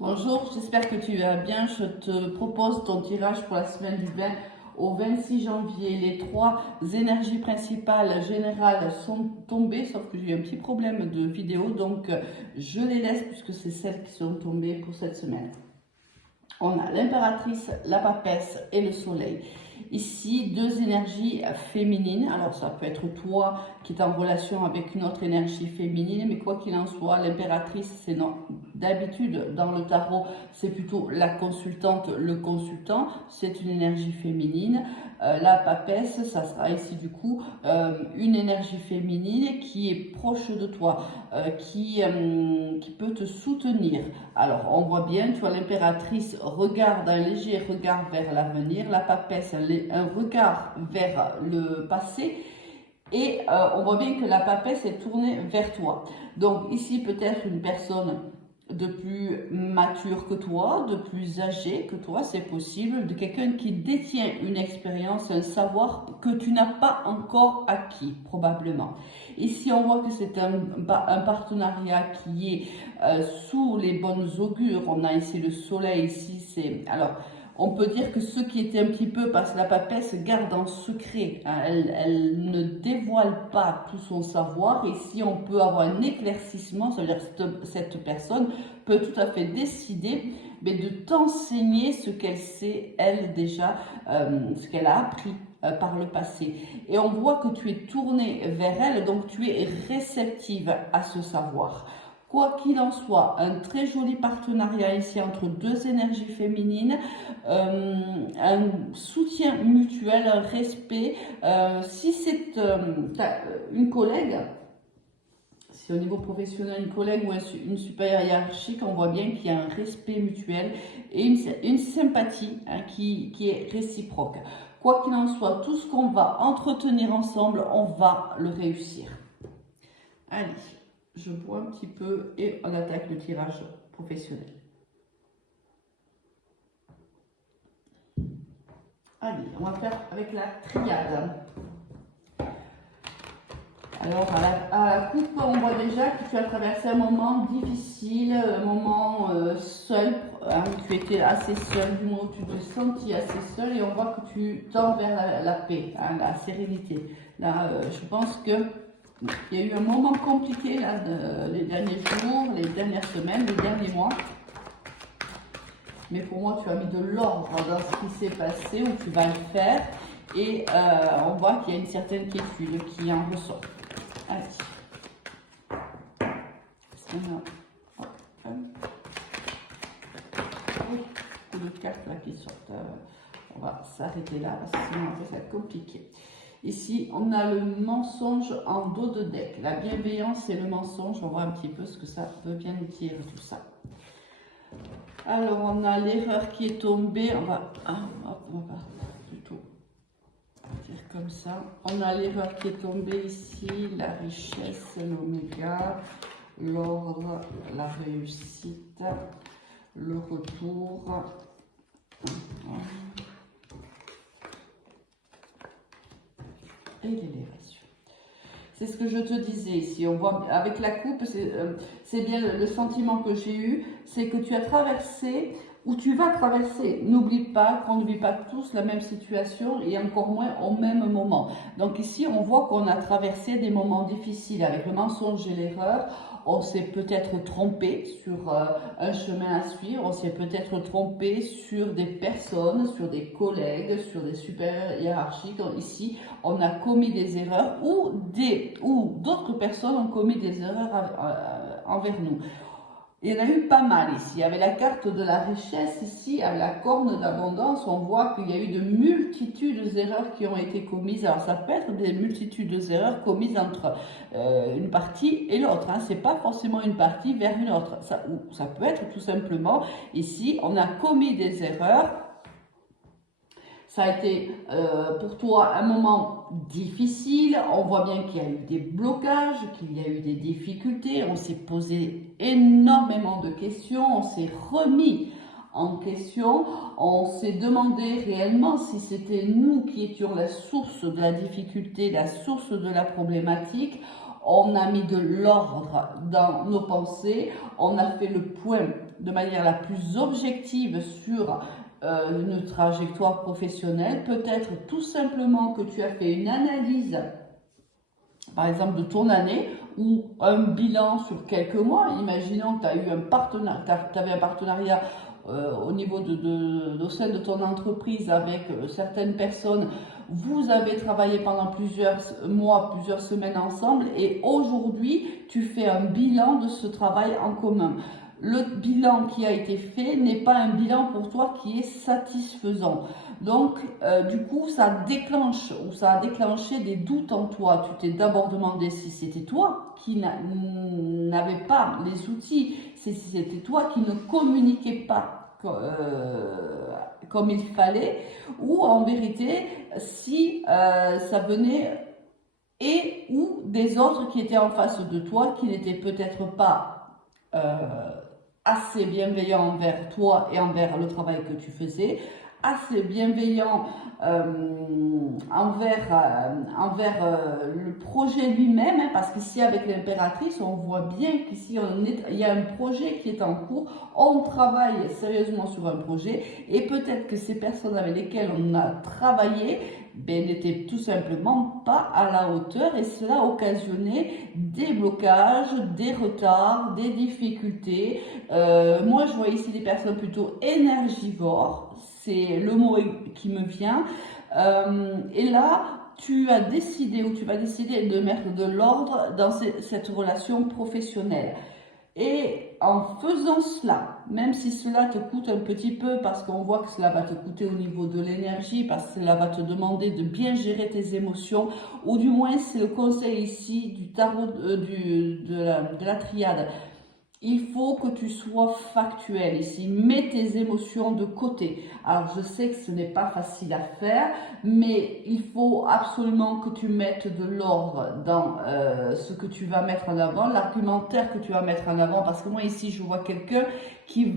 Bonjour, j'espère que tu vas bien. Je te propose ton tirage pour la semaine du 20 au 26 janvier. Les trois énergies principales générales sont tombées, sauf que j'ai eu un petit problème de vidéo, donc je les laisse puisque c'est celles qui sont tombées pour cette semaine. On a l'impératrice, la papesse et le soleil. Ici, deux énergies féminines. Alors, ça peut être toi qui es en relation avec une autre énergie féminine, mais quoi qu'il en soit, l'impératrice, c'est non. D'habitude, dans le tarot, c'est plutôt la consultante, le consultant. C'est une énergie féminine. La papesse, ça sera ici du coup une énergie féminine qui est proche de toi, qui peut te soutenir. Alors, on voit bien, tu vois, l'impératrice regarde un léger regard vers l'avenir, la papesse, un regard vers le passé, et on voit bien que la papesse est tournée vers toi. Donc, ici, peut-être une personne de plus mature que toi, de plus âgé que toi, c'est possible, de quelqu'un qui détient une expérience, un savoir que tu n'as pas encore acquis, probablement. Ici, on voit que c'est un partenariat qui est sous les bonnes augures. On a ici le soleil, ici c'est... Alors, on peut dire que ce qui était un petit peu, parce que la papesse garde en secret, hein, elle ne dévoile pas tout son savoir. Ici, on peut avoir un éclaircissement, ça veut dire que cette personne peut tout à fait décider mais de t'enseigner ce qu'elle sait, elle déjà, ce qu'elle a appris par le passé. Et on voit que tu es tourné vers elle, donc tu es réceptive à ce savoir. Quoi qu'il en soit, un très joli partenariat ici entre deux énergies féminines, un soutien mutuel, un respect. Si c'est une collègue, si au niveau professionnel, une collègue ou une supérieure hiérarchique, on voit bien qu'il y a un respect mutuel et une sympathie qui est réciproque. Quoi qu'il en soit, tout ce qu'on va entretenir ensemble, on va le réussir. Allez. Je bois un petit peu et on attaque le tirage professionnel. Allez, on va faire avec la triade. Alors, à la coupe, on voit déjà que tu as traversé un moment difficile, un moment seul, tu étais assez seul, du moment où tu te sentis assez seul, et on voit que tu tends vers la paix, la sérénité. Là, je pense que il y a eu un moment compliqué là, les derniers jours, les dernières semaines, les derniers mois. Mais pour moi, tu as mis de l'ordre dans ce qui s'est passé, où tu vas le faire. Et on voit qu'il y a une certaine quiétude qui en ressort. Allez. Beaucoup de cartes là qui sortent. On va s'arrêter là parce que sinon ça va être compliqué. Ici, on a le mensonge en dos de deck. La bienveillance et le mensonge, on voit un petit peu ce que ça veut bien dire tout ça. Alors, on a l'erreur qui est tombée. On va plutôt dire comme ça. On a l'erreur qui est tombée ici, la richesse, l'oméga, l'ordre, la réussite, le retour. Et l'élévation. C'est ce que je te disais ici. On voit avec la coupe, c'est bien le sentiment que j'ai eu, c'est que tu as traversé ou tu vas traverser. N'oublie pas qu'on ne vit pas tous la même situation et encore moins au même moment. Donc ici, on voit qu'on a traversé des moments difficiles avec le mensonge et l'erreur. On s'est peut-être trompé sur un chemin à suivre, on s'est peut-être trompé sur des personnes, sur des collègues, sur des supérieurs hiérarchiques. Ici, on a commis des erreurs ou d'autres personnes ont commis des erreurs envers nous. Il y en a eu pas mal ici. Il y avait la carte de la richesse ici, avec la corne d'abondance. On voit qu'il y a eu de multitudes d'erreurs qui ont été commises. Alors ça peut être des multitudes d'erreurs commises entre une partie et l'autre. Hein. Ce n'est pas forcément une partie vers une autre. Ça peut être tout simplement, ici, on a commis des erreurs. Ça a été pour toi un moment difficile. On voit bien qu'il y a eu des blocages, qu'il y a eu des difficultés. On s'est posé énormément de questions. On s'est remis en question. On s'est demandé réellement si c'était nous qui étions la source de la difficulté, la source de la problématique. On a mis de l'ordre dans nos pensées. On a fait le point de manière la plus objective sur une trajectoire professionnelle. Peut-être tout simplement que tu as fait une analyse, par exemple, de ton année ou un bilan sur quelques mois. Imaginons que tu as eu avais un partenariat au niveau au sein de ton entreprise avec certaines personnes. Vous avez travaillé pendant plusieurs mois, plusieurs semaines ensemble et aujourd'hui, tu fais un bilan de ce travail en commun. Le bilan qui a été fait n'est pas un bilan pour toi qui est satisfaisant. Donc, du coup, ça déclenche ou ça a déclenché des doutes en toi. Tu t'es d'abord demandé si c'était toi qui n'avais pas les outils, si c'était toi qui ne communiquais pas comme il fallait, ou en vérité, si ça venait et ou des autres qui étaient en face de toi, qui n'étaient peut-être pas assez bienveillants envers toi et envers le travail que tu faisais, assez bienveillants envers le projet lui-même, hein, parce qu'ici avec l'impératrice, on voit bien qu'ici il y a un projet qui est en cours, on travaille sérieusement sur un projet et peut-être que ces personnes avec lesquelles on a travaillé n'étaient tout simplement pas à la hauteur et cela occasionnait des blocages, des retards, des difficultés. Moi je vois ici des personnes plutôt énergivores, c'est le mot qui me vient. Et là, tu as décidé ou tu vas décider de mettre de l'ordre dans cette relation professionnelle. Et en faisant cela, même si cela te coûte un petit peu, parce qu'on voit que cela va te coûter au niveau de l'énergie, parce que cela va te demander de bien gérer tes émotions, ou du moins c'est le conseil ici du tarot de la triade. Il faut que tu sois factuel ici, mets tes émotions de côté. Alors je sais que ce n'est pas facile à faire, mais il faut absolument que tu mettes de l'ordre dans ce que tu vas mettre en avant, l'argumentaire que tu vas mettre en avant, parce que moi ici je vois quelqu'un qui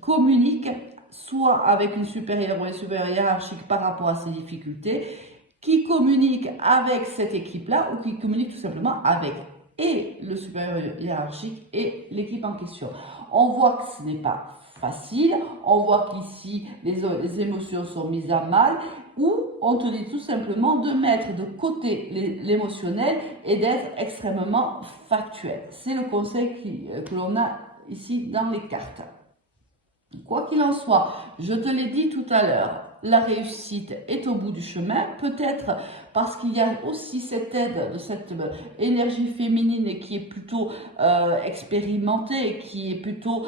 communique soit avec une supérieure ou un supérieur hiérarchique par rapport à ses difficultés, qui communique avec cette équipe-là ou qui communique tout simplement avec et le supérieur hiérarchique et l'équipe en question. On voit que ce n'est pas facile, on voit qu'ici les émotions sont mises à mal, ou on te dit tout simplement de mettre de côté l'émotionnel et d'être extrêmement factuel. C'est le conseil que l'on a ici dans les cartes. Quoi qu'il en soit, je te l'ai dit tout à l'heure, la réussite est au bout du chemin, peut-être parce qu'il y a aussi cette aide de cette énergie féminine qui est plutôt expérimentée, qui est plutôt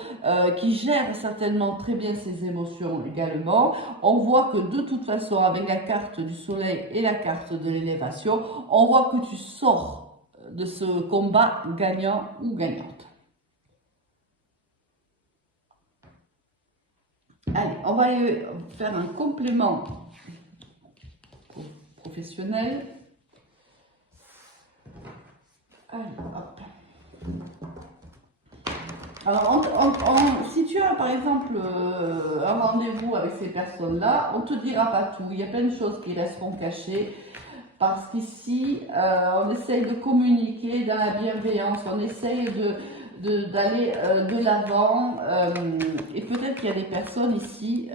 qui gère certainement très bien ses émotions également. On voit que de toute façon, avec la carte du soleil et la carte de l'élévation, on voit que tu sors de ce combat gagnant ou gagnante. Allez, on va aller faire un complément professionnel. Allez, hop. Alors, si tu as par exemple un rendez-vous avec ces personnes-là, on ne te dira pas tout. Il y a plein de choses qui resteront cachées. Parce qu'ici, on essaye de communiquer dans la bienveillance, on essaye d'aller de l'avant et peut-être qu'il y a des personnes ici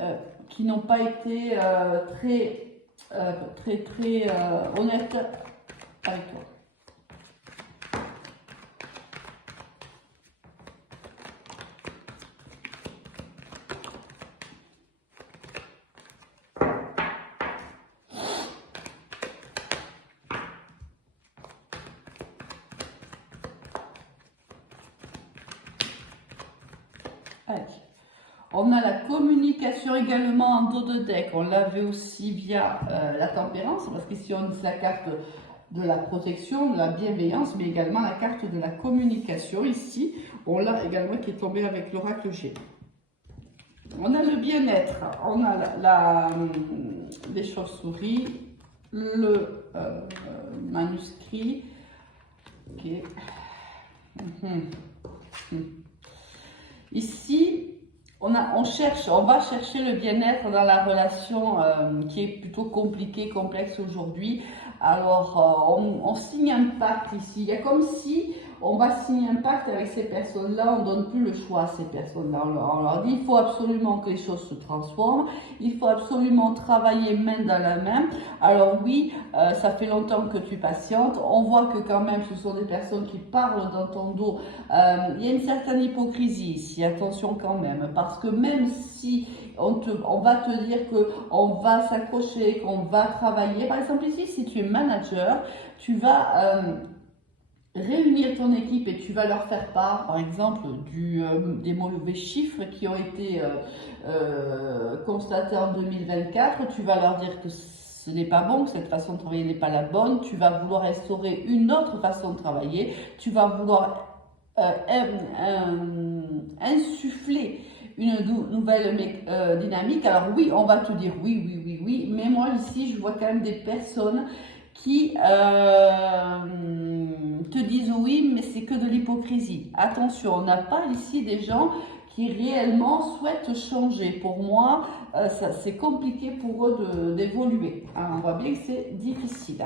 qui n'ont pas été très honnêtes avec toi. Allez. On a la communication également en dos de deck. On l'avait aussi via la tempérance, parce qu'ici on a la carte de la protection, de la bienveillance, mais également la carte de la communication. Ici, on l'a également qui est tombé avec l'oracle G. On a le bien-être, on a les chauves-souris, le manuscrit. Okay. Ici, on va chercher le bien-être dans la relation qui est plutôt compliquée, complexe aujourd'hui. Alors, on signe un pacte ici. Il y a comme si on va signer un pacte avec ces personnes-là, on ne donne plus le choix à ces personnes-là. On leur dit, il faut absolument que les choses se transforment, il faut absolument travailler main dans la main. Alors oui, ça fait longtemps que tu patientes, on voit que quand même ce sont des personnes qui parlent dans ton dos. Il y a une certaine hypocrisie ici, attention quand même, parce que même si on va te dire qu'on va s'accrocher, qu'on va travailler, par exemple ici, si tu es manager, tu vas réunir ton équipe et tu vas leur faire part, par exemple, des mauvais chiffres qui ont été constatés en 2024. Tu vas leur dire que ce n'est pas bon, que cette façon de travailler n'est pas la bonne. Tu vas vouloir instaurer une autre façon de travailler. Tu vas vouloir insuffler une nouvelle dynamique. Alors oui, on va te dire oui, oui, oui, oui, mais moi ici, je vois quand même des personnes qui te disent oui, mais c'est que de l'hypocrisie. Attention, on n'a pas ici des gens qui réellement souhaitent changer. Pour moi, c'est compliqué pour eux d'évoluer. On voit bien que c'est difficile.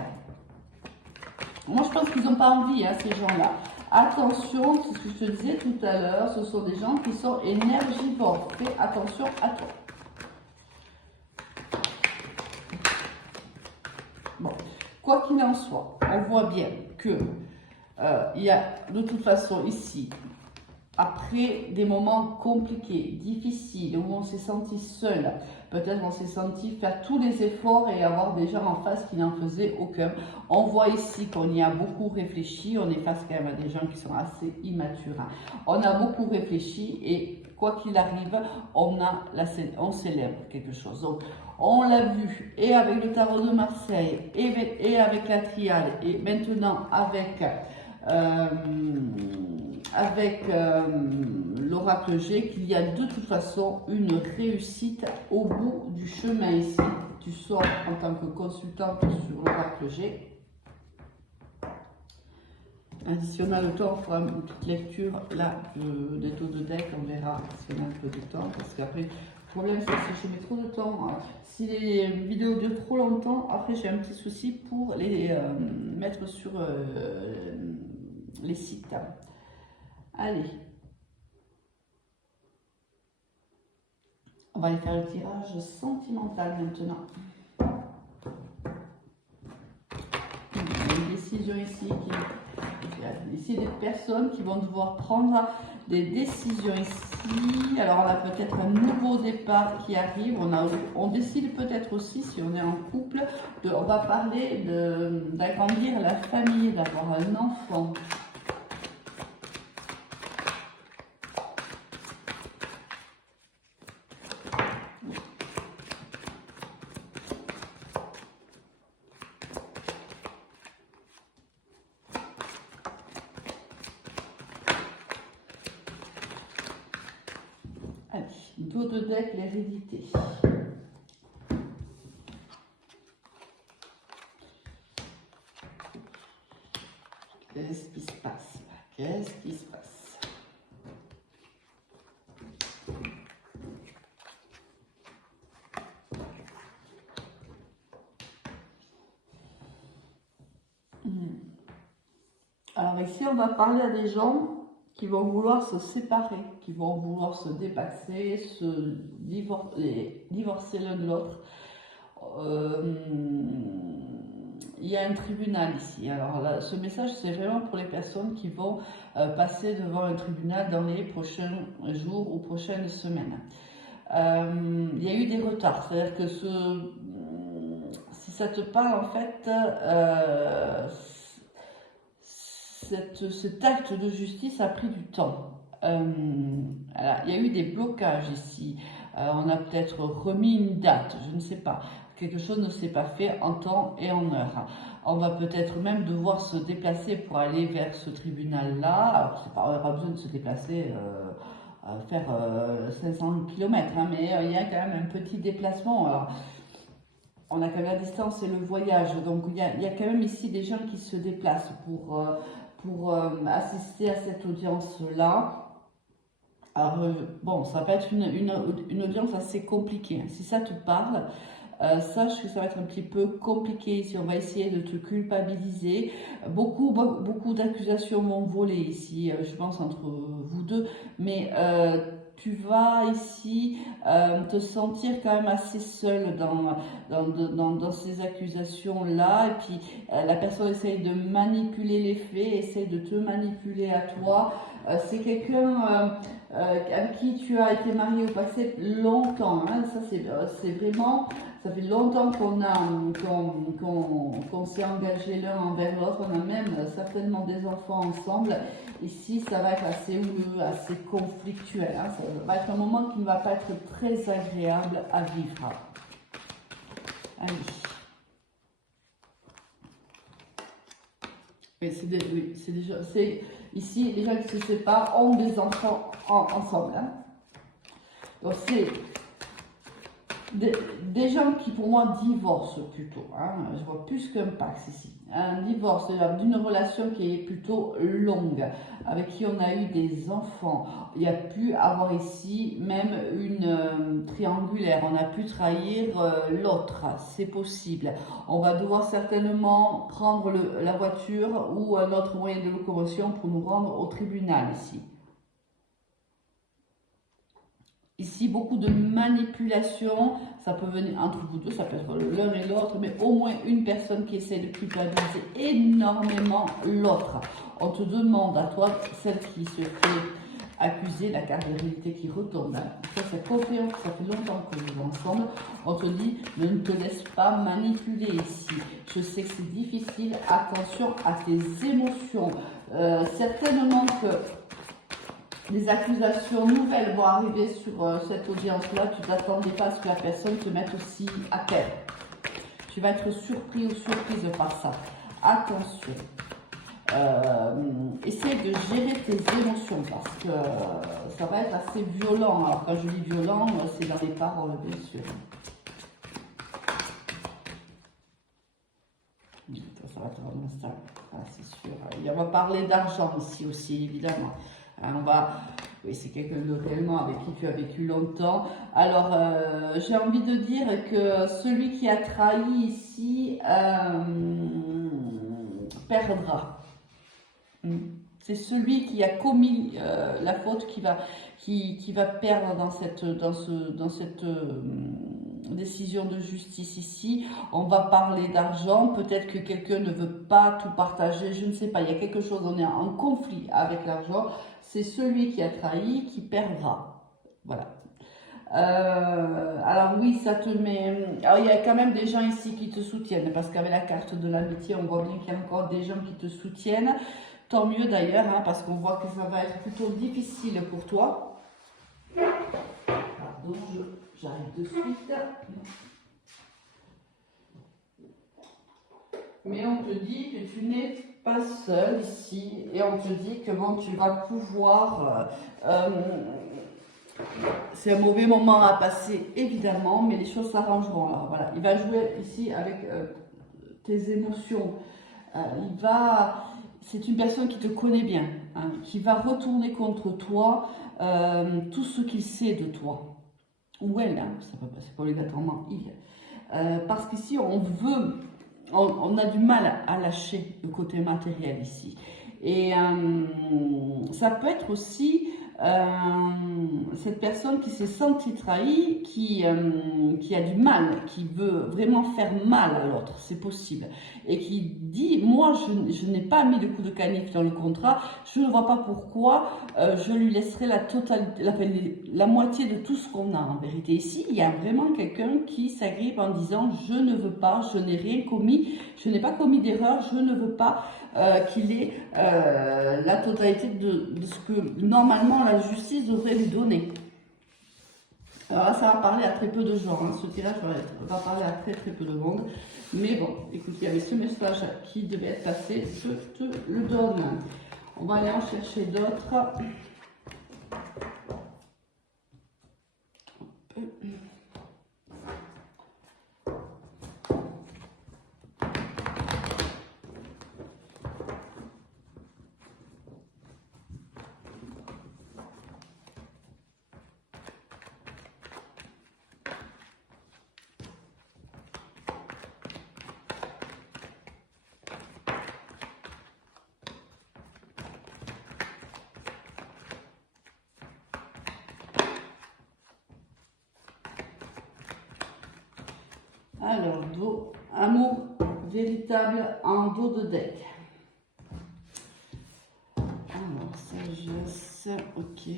Moi, je pense qu'ils n'ont pas envie, ces gens-là. Attention, c'est ce que je te disais tout à l'heure, ce sont des gens qui sont énergivores. Fais attention à toi. Bon, quoi qu'il en soit, on voit bien que il y a de toute façon ici, après des moments compliqués, difficiles, où on s'est senti seul, peut-être on s'est senti faire tous les efforts et avoir des gens en face qui n'en faisaient aucun. On voit ici qu'on y a beaucoup réfléchi, on est face quand même à des gens qui sont assez immatures. On a beaucoup réfléchi et quoi qu'il arrive, on célèbre quelque chose. Donc, on l'a vu et avec le tarot de Marseille et avec la triade et maintenant avec l'oracle G, qu'il y a de toute façon une réussite au bout du chemin ici. Tu sors en tant que consultante sur l'oracle G. Si on a le temps, on fera une petite lecture là des taux de deck, on verra si on a un peu de temps, parce qu'après, le problème c'est que si je mets trop de temps, si les vidéos durent trop longtemps, après j'ai un petit souci pour les mettre sur les sites. Allez, on va aller faire le tirage sentimental maintenant. Il y a une décision ici ici des personnes qui vont devoir prendre des décisions ici. Alors on a peut-être un nouveau départ qui arrive. On décide peut-être aussi, si on est en couple, on va parler d'agrandir la famille, d'avoir un enfant. Allez, dos de deck, l'hérédité. Qu'est-ce qui se passe là? Qu'est-ce qui se passe? Alors ici, on va parler à des gens qui vont vouloir se séparer, qui vont vouloir se dépasser, se divorcer l'un de l'autre. Il y a un tribunal ici. Alors là, ce message, c'est vraiment pour les personnes qui vont passer devant un tribunal dans les prochains jours ou prochaines semaines. Il y a eu des retards, c'est-à-dire que si ça te parle, en fait, cet acte de justice a pris du temps. Il y a eu des blocages ici. On a peut-être remis une date, je ne sais pas. Quelque chose ne s'est pas fait en temps et en heure. On va peut-être même devoir se déplacer pour aller vers ce tribunal-là. Alors, on n'aura pas besoin de se déplacer, faire 500 km, mais il y a quand même un petit déplacement. Alors, on a quand même la distance et le voyage. Donc, il y a quand même ici des gens qui se déplacent pour assister à cette audience-là. Alors, bon, ça va pas être une audience assez compliquée. Si ça te parle, sache que ça va être un petit peu compliqué ici. On va essayer de te culpabiliser. Beaucoup d'accusations vont voler ici, je pense, entre vous deux. Mais tu vas ici te sentir quand même assez seul dans ces accusations-là. Et puis, la personne essaye de manipuler les faits, essaye de te manipuler à toi. C'est quelqu'un avec qui tu as été marié au passé longtemps. Hein. Ça, c'est vraiment... Ça fait longtemps qu'on s'est engagé l'un envers l'autre. On a même certainement des enfants ensemble. Ici, ça va être assez houleux, assez conflictuel. Hein. Ça va être un moment qui ne va pas être très agréable à vivre. Allez. Oui, c'est déjà... Ici, les gens qui se séparent ont des enfants ensemble. Hein. Donc, c'est... Des gens qui, pour moi, divorcent plutôt. Hein. Je vois plus qu'un pax ici. Un divorce d'une relation qui est plutôt longue, avec qui on a eu des enfants. Il y a pu avoir ici même une triangulaire. On a pu trahir l'autre. C'est possible. On va devoir certainement prendre la voiture ou un autre moyen de locomotion pour nous rendre au tribunal ici. Ici, beaucoup de manipulation, ça peut venir entre vous deux, ça peut être l'un et l'autre, mais au moins une personne qui essaie de culpabiliser énormément l'autre. On te demande à toi, celle qui se fait accuser, la carte de réalité qui retourne. Ça confirme que ça fait longtemps que vous êtes ensemble. On te dit, ne te laisse pas manipuler ici. Je sais que c'est difficile, attention à tes émotions. Certainement que des accusations nouvelles vont arriver sur cette audience-là. Tu ne t'attendais pas à ce que la personne te mette aussi à terre. Tu vas être surpris ou surprise par ça. Attention. Essaye de gérer tes émotions parce que ça va être assez violent. Alors quand je dis violent, c'est dans les paroles, bien sûr. Ça va être vraiment ça, c'est sûr. On va parler d'argent ici aussi, évidemment. Oui, c'est quelqu'un de réellement avec qui tu as vécu longtemps. Alors, j'ai envie de dire que celui qui a trahi ici perdra. C'est celui qui a commis la faute qui va perdre dans cette décision de justice ici. On va parler d'argent, peut-être que quelqu'un ne veut pas tout partager, je ne sais pas, il y a quelque chose, on est en conflit avec l'argent. C'est celui qui a trahi qui perdra. Voilà. Alors oui, ça te met... Alors il y a quand même des gens ici qui te soutiennent, parce qu'avec la carte de l'amitié, on voit bien qu'il y a encore des gens qui te soutiennent. Tant mieux d'ailleurs, hein, parce qu'on voit que ça va être plutôt difficile pour toi. Pardon, j'arrive de suite. Mais on te dit que tu n'es pas seul ici, et on te dit comment tu vas pouvoir... c'est un mauvais moment à passer, évidemment, mais les choses s'arrangeront. Alors voilà, il va jouer ici avec tes émotions. C'est une personne qui te connaît bien, hein, qui va retourner contre toi tout ce qu'il sait de toi. Ou elle, hein, c'est pas obligatoirement il. Parce qu'ici, on a du mal à lâcher le côté matériel ici. Et ça peut être aussi cette personne qui s'est sentie trahie, qui a du mal, qui veut vraiment faire mal à l'autre, c'est possible. Et qui dit, moi je n'ai pas mis de coup de canif dans le contrat, je ne vois pas pourquoi je lui laisserai la moitié de tout ce qu'on a en vérité. Ici, il y a vraiment quelqu'un qui s'agrippe en disant, je ne veux pas, je n'ai rien commis, je n'ai pas commis d'erreur, je ne veux pas qu'il ait la totalité de ce que normalement la justice devrait lui donner. Alors là, ça va parler à très peu de gens. Hein. Ce tirage va parler à très peu de monde. Mais bon, écoute, il y avait ce message qui devait être passé. Je te le donne. On va aller en chercher d'autres. Alors, dos, amour véritable en dos de deck. Alors, sagesse, ok.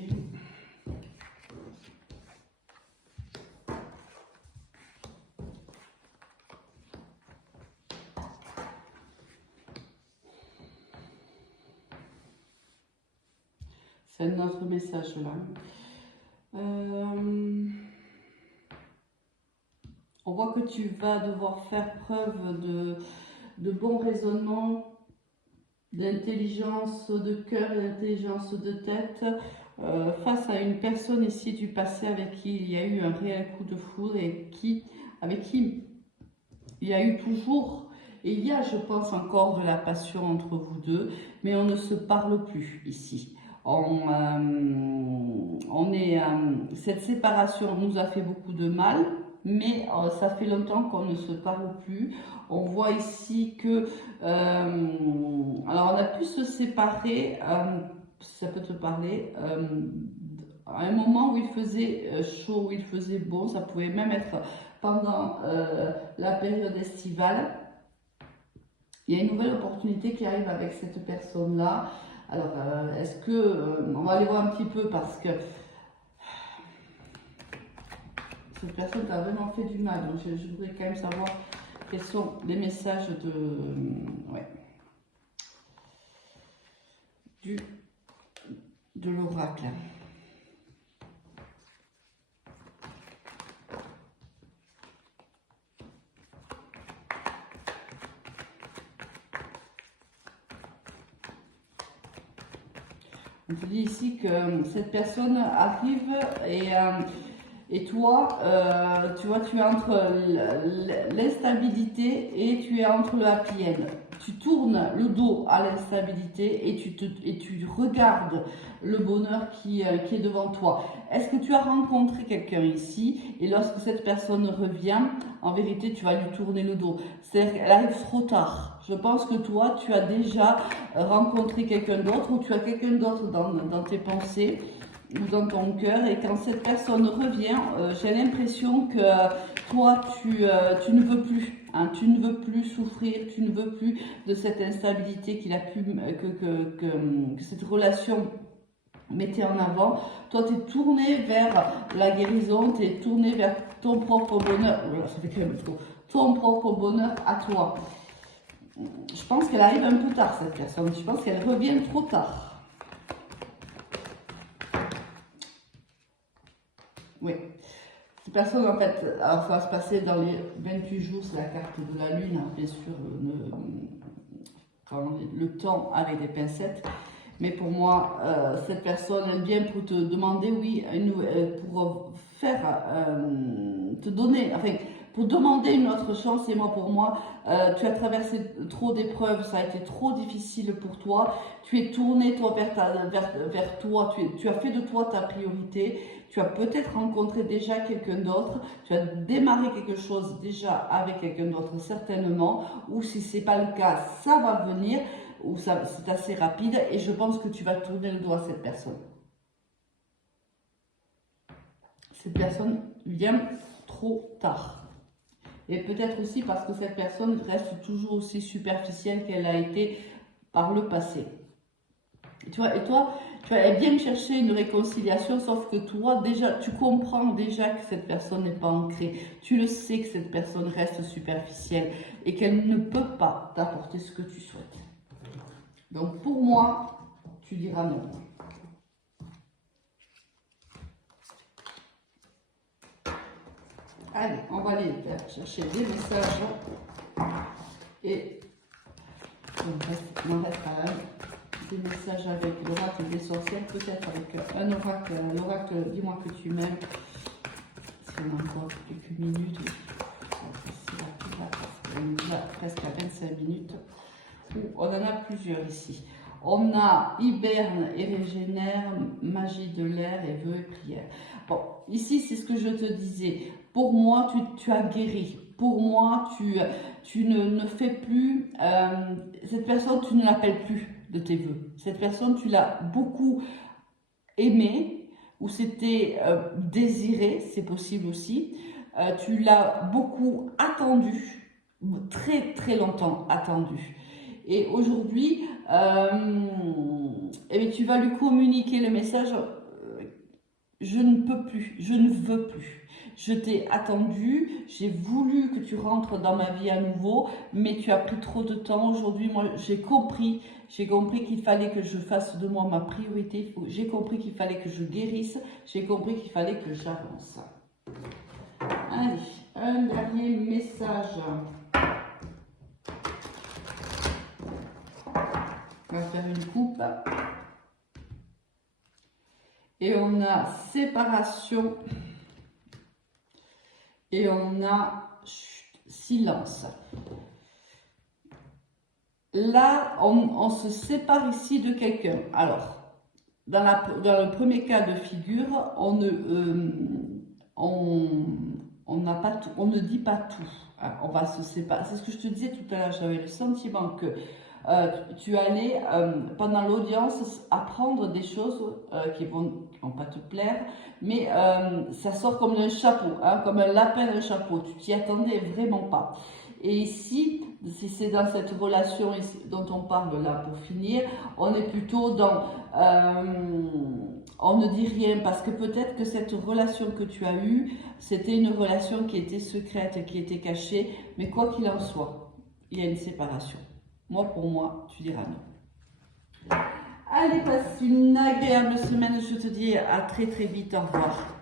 C'est un autre message là. On voit que tu vas devoir faire preuve de bon raisonnement, d'intelligence de cœur et d'intelligence de tête face à une personne ici du passé avec qui il y a eu un réel coup de foudre et avec qui il y a eu toujours, et il y a je pense encore de la passion entre vous deux, mais on ne se parle plus ici. Cette séparation nous a fait beaucoup de mal, mais ça fait longtemps qu'on ne se parle plus. On voit ici que, alors on a pu se séparer, si ça peut te parler, à un moment où il faisait chaud, où il faisait beau, ça pouvait même être pendant la période estivale. Il y a une nouvelle opportunité qui arrive avec cette personne-là. Alors, est-ce que... on va aller voir un petit peu parce que cette personne t'a vraiment fait du mal. Donc, je voudrais quand même savoir quels sont les messages de l'oracle. On te dit ici que cette personne arrive et toi, tu vois, tu es entre l'instabilité et tu es entre le happy end. Tu tournes le dos à l'instabilité et tu regardes le bonheur qui est devant toi. Est-ce que tu as rencontré quelqu'un ici et lorsque cette personne revient, en vérité, tu vas lui tourner le dos? C'est-à-dire qu'elle arrive trop tard. Je pense que toi, tu as déjà rencontré quelqu'un d'autre ou tu as quelqu'un d'autre dans tes pensées ou dans ton cœur, et quand cette personne revient, j'ai l'impression que toi tu ne veux plus, hein, tu ne veux plus souffrir, tu ne veux plus de cette instabilité que cette relation mettait en avant. Toi tu es tourné vers la guérison, tu es tourné vers ton propre bonheur, ça fait quand même trop, ton propre bonheur à toi. Je pense qu'elle arrive un peu tard cette personne, je pense qu'elle revient trop tard. Oui, cette personne, en fait, alors ça va se passer dans les 28 jours, c'est la carte de la Lune, hein, bien sûr, le temps avec des pincettes. Mais pour moi, cette personne, elle vient pour te demander, oui, pour te donner, enfin, pour demander une autre chance. Et moi, pour moi, tu as traversé trop d'épreuves, ça a été trop difficile pour toi. Tu es tourné, toi, vers toi, tu as fait de toi ta priorité. Tu as peut-être rencontré déjà quelqu'un d'autre, tu as démarré quelque chose déjà avec quelqu'un d'autre certainement, ou si ce n'est pas le cas, ça va venir, ou c'est assez rapide, et je pense que tu vas tourner le dos à cette personne. Cette personne vient trop tard. Et peut-être aussi parce que cette personne reste toujours aussi superficielle qu'elle a été par le passé. Et toi, tu vas bien chercher une réconciliation, sauf que toi, déjà, tu comprends déjà que cette personne n'est pas ancrée. Tu le sais que cette personne reste superficielle et qu'elle ne peut pas t'apporter ce que tu souhaites. Donc, pour moi, tu diras non. Allez, on va aller chercher des messages. Et on reste à des messages avec l'oracle des sorcières, peut-être avec un oracle, l'oracle dis-moi que tu m'aimes. Si on a encore quelques minutes, on est presque à 25 minutes. On en a plusieurs ici. On a hiberne et régénère, magie de l'air et vœux et prières. Bon, ici c'est ce que je te disais. Pour moi, tu as guéri. Pour moi, tu ne fais plus, cette personne, tu ne l'appelles plus de tes vœux. Cette personne, tu l'as beaucoup aimée, ou c'était désiré, c'est possible aussi. Tu l'as beaucoup attendu, très très longtemps attendu. Et aujourd'hui, eh bien, tu vas lui communiquer le message, je ne peux plus, je ne veux plus. Je t'ai attendu, j'ai voulu que tu rentres dans ma vie à nouveau, mais tu as pris trop de temps. Aujourd'hui, moi, j'ai compris qu'il fallait que je fasse de moi ma priorité. J'ai compris qu'il fallait que je guérisse. J'ai compris qu'il fallait que j'avance. Allez, un dernier message. On va faire une coupe. Et on a séparation. Et on a silence. Là, on se sépare ici de quelqu'un. Alors, dans le premier cas de figure, on ne dit pas tout. Hein, on va se séparer. C'est ce que je te disais tout à l'heure. J'avais le sentiment que tu allais, pendant l'audience, apprendre des choses qui vont pas te plaire, mais ça sort comme d'un chapeau, hein, comme un lapin d'un chapeau. Tu t'y attendais vraiment pas. Et ici, c'est dans cette relation dont on parle là pour finir, on est plutôt dans on ne dit rien parce que peut-être que cette relation que tu as eue, c'était une relation qui était secrète, qui était cachée, mais quoi qu'il en soit, il y a une séparation. Moi, pour moi, tu diras non. Allez, passe une agréable semaine. Je te dis à très très vite. Au revoir.